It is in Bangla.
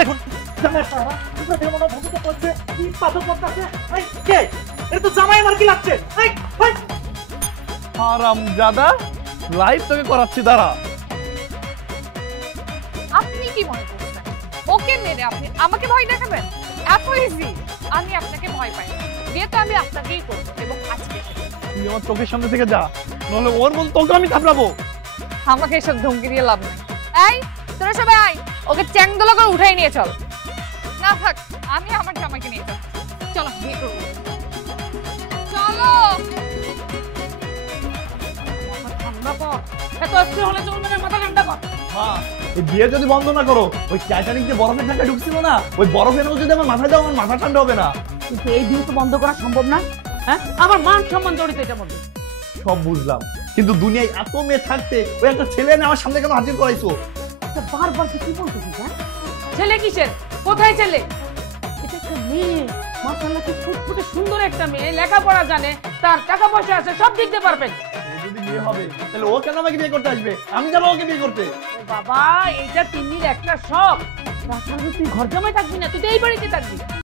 দেখুন জামাই সারা পুরো দেখে মনে ভূমিকা করছে কি পাথর পড়তাছে এই কে এটা তো জামাই আমার কি লাগছে এই ভাই হারামজাদা লাইভ তোকে করাচ্ছি দাঁড়া। আপনি কি মনে করছেন ওকে মেরে আপনি আমাকে ভয় দেখাবেন? এত ইজি। আমি আপনাকে ভয় পাই না, বিয়ে তো আমি আপনাকেই করব এবং আজকে। তুই আমার চোখের সামনে থেকে যা, নাহলে ওর মতো তোকে আমি থাপড়াবো। আমাকে এসব ধমকি দিয়ে লাভ নেই। এই তোরা সবাই আয়, ওকে চ্যাংদোলা করে উঠাই নিয়ে চল। না থাক, আমি আমার জামাইকে নিয়ে যাব। চলো বিয়ে করব, চলো। ঠান্ডা কর, এত অস্থির হলে চলবে না, মাথা ঠান্ডা কর। মা এই বিয়ে যদি বন্ধ না করো, ওই টাইটানিক যে বরফের ঢাকা ঢুকছিল না, ওই বরফের মধ্যে যদি আমার মাথায় দাও, আমার মাথা ঠান্ডা হবে না। কিন্তু এই বিয়ে তো বন্ধ করা সম্ভব না। হ্যাঁ আমার মান সম্মান জড়িত এটার মধ্যে। সব বুঝলাম, কিন্তু দুনিয়ায় এত মেয়ে থাকতে ওই একটা ছেলে না আমার সামনে কেন হাজির করাইছো? বারবার কি বলতেছিস? হ্যাঁ ছেলে কিসের? কোথায় ছেলে? এটা একটা মেয়ে, মাশাআল্লাহ কি ফুটফুটে সুন্দর একটা মেয়ে, লেখাপড়া জানে, তার টাকা পয়সা আছে, সব দিক দিয়ে পারবেন। যদি বিয়ে হবে তাহলে ও কেন আমাকে বিয়ে করতে আসবে? আমি যাবো ওকে বিয়ে করতে। বাবা এইটা তিন্নির একটা শখ, তাছাড়া তুই ঘর জামাই থাকবি না, তুই তো এই বাড়িতে থাকবি।